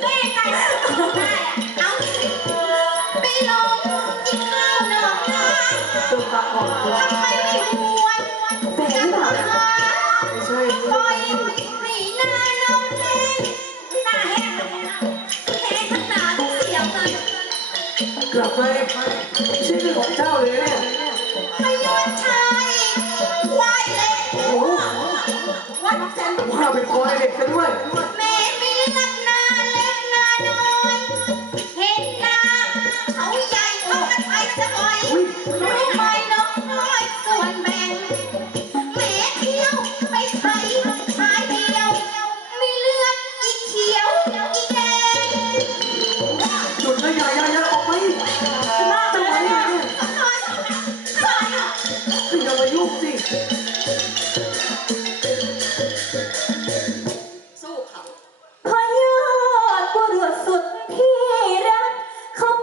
ได้ยังไงได้เอาไปลงกินเหล้าหนอกนะตุ๊กตาออกเลยทำไมไม่หวนกันหรอคะไม่ใช่ปล่อยมันหนีหน้าน้องแห้งหน้าแห้งแห้งทั้งหน้าทั้งเสียงเลยกลับไปชีวิตของเจ้าเลยเนี่ยพยศชัยไหวเลยโอ้โหวัดจันทร์ข้าเป็นคนเด็กซะด้วย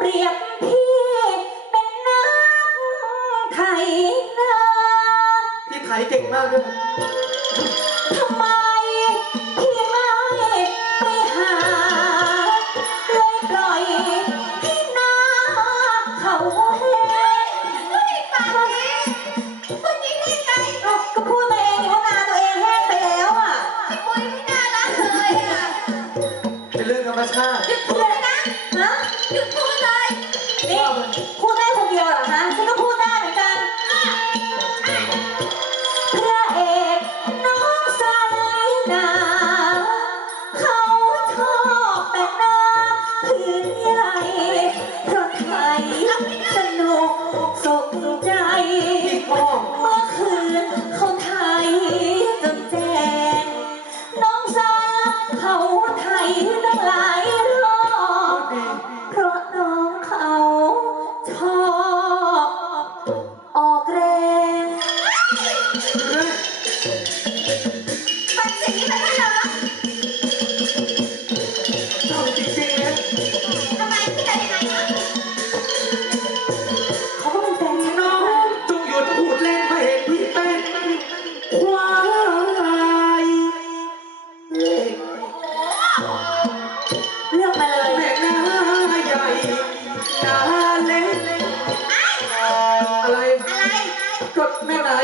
รียบพี่เป็นนักไถนาพี่ไถเก่งมากด้วย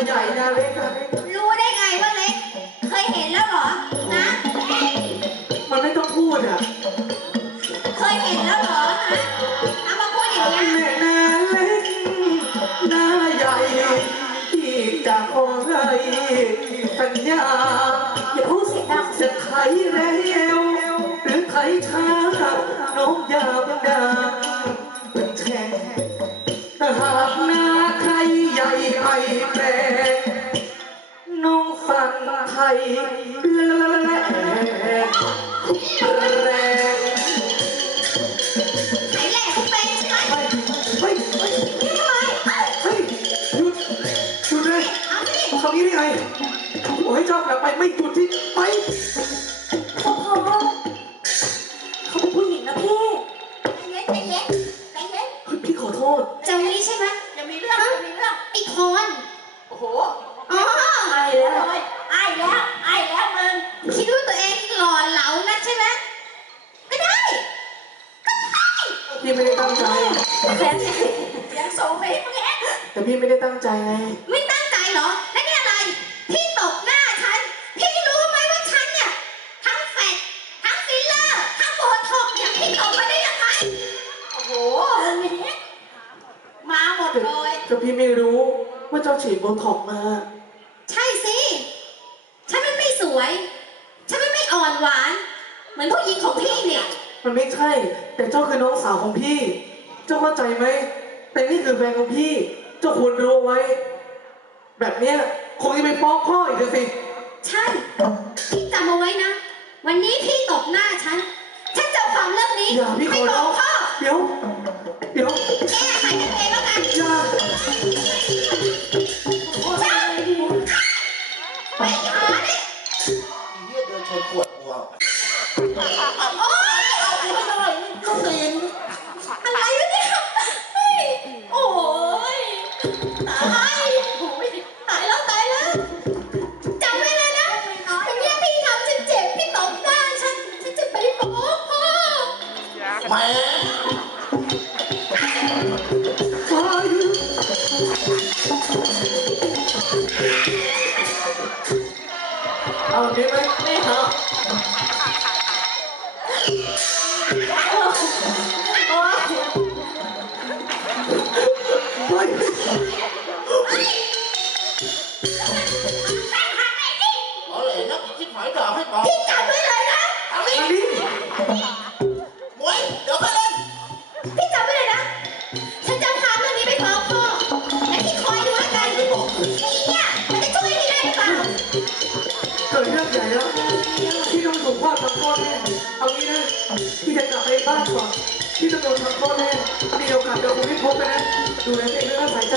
ใหญ่นาเล็กนาเล็กรู้ได้ไงว่าเล็ก เคยเห็นแล้วเหรอนะมันไม่ต้องพูดอะเคยเห็นแล้วเหรอฮะเอามาพูดอย่างเงี้ยแม่นาเล็กนาใหญ่ที่จะขอให้สัญญาอย่าพูดเสียงดังจะไถเร็วหรือไถช้าน้องอย่าบังดาเป็นแช่ถ้าหากนาใครใหญ่ไม่ แปลงน้องฟังไทยและแรงไหนแหละคุณเป็นใช่ไหมเฮ้ยเฮ้ยนี่ทำไมเอ้ยเฮ้ยหยุดหยุดเลยเอาสิทำนี้ได้ไงบอกให้เจ้ากลับไปไม่หยุดที่ไปพ่อพ่อเขาเป็นผู้หญิงนะพี่ใจเย็นใจเย็นใจเย็นเฮ้ยพี่ขอโทษ เจ้านี้ใช่ไหมจะ มีเรื่องจะมีเรื่อง ไอ้คอน โอ้โหอ๋อไอแล้วไอ้แล้วไอ้แล้วมึงคิดว่าตัวเองหล่อเหลานักใช่ไหมก็ได้พี่ไม่ได้ตั้งใจ แฟนเสียงสูงไปให้มึงเองแต่พี่ไม่ได้ตั้งใจไง ไม่ตั้งใจเหรอ แล้วนี่อะไร พี่ตบ เจ้าฉีดโบท็อกซ์มาใช่สิ ฉันมันไม่สวย ฉันมันไม่อ่อนหวาน เหมือนผู้หญิงของพี่เนี่ยมันไม่ใช่ แต่เจ้าคือน้องสาวของพี่ เจ้าเข้าใจไหม แต่นี่คือแฟนของพี่ เจ้าควรรู้ไว้ แบบเนี้ยคงจะไปฟ้องพ่ออีกสิ ใช่พี่จำเอาไว้นะ วันนี้พี่ตบหน้าฉัน ฉันจะเอาความเรื่องนี้อย่าพี่ไปขอบร้ออกงพ่อเดี๋ยว เดี๋ยว แก้ไขกันเองแล้ว แหม่เอาดีไหมไม่เอา แล้วที่ต้องถูกพ่อทำพ่อแน่เอางี้นะพี่จะกลับไปบ้านก่อนพี่จะโดนทำพ่อแน่มีโอกาสเดี๋ยวผมไม่พบกันนะดูแลตัวเองด้วยนะสายใจ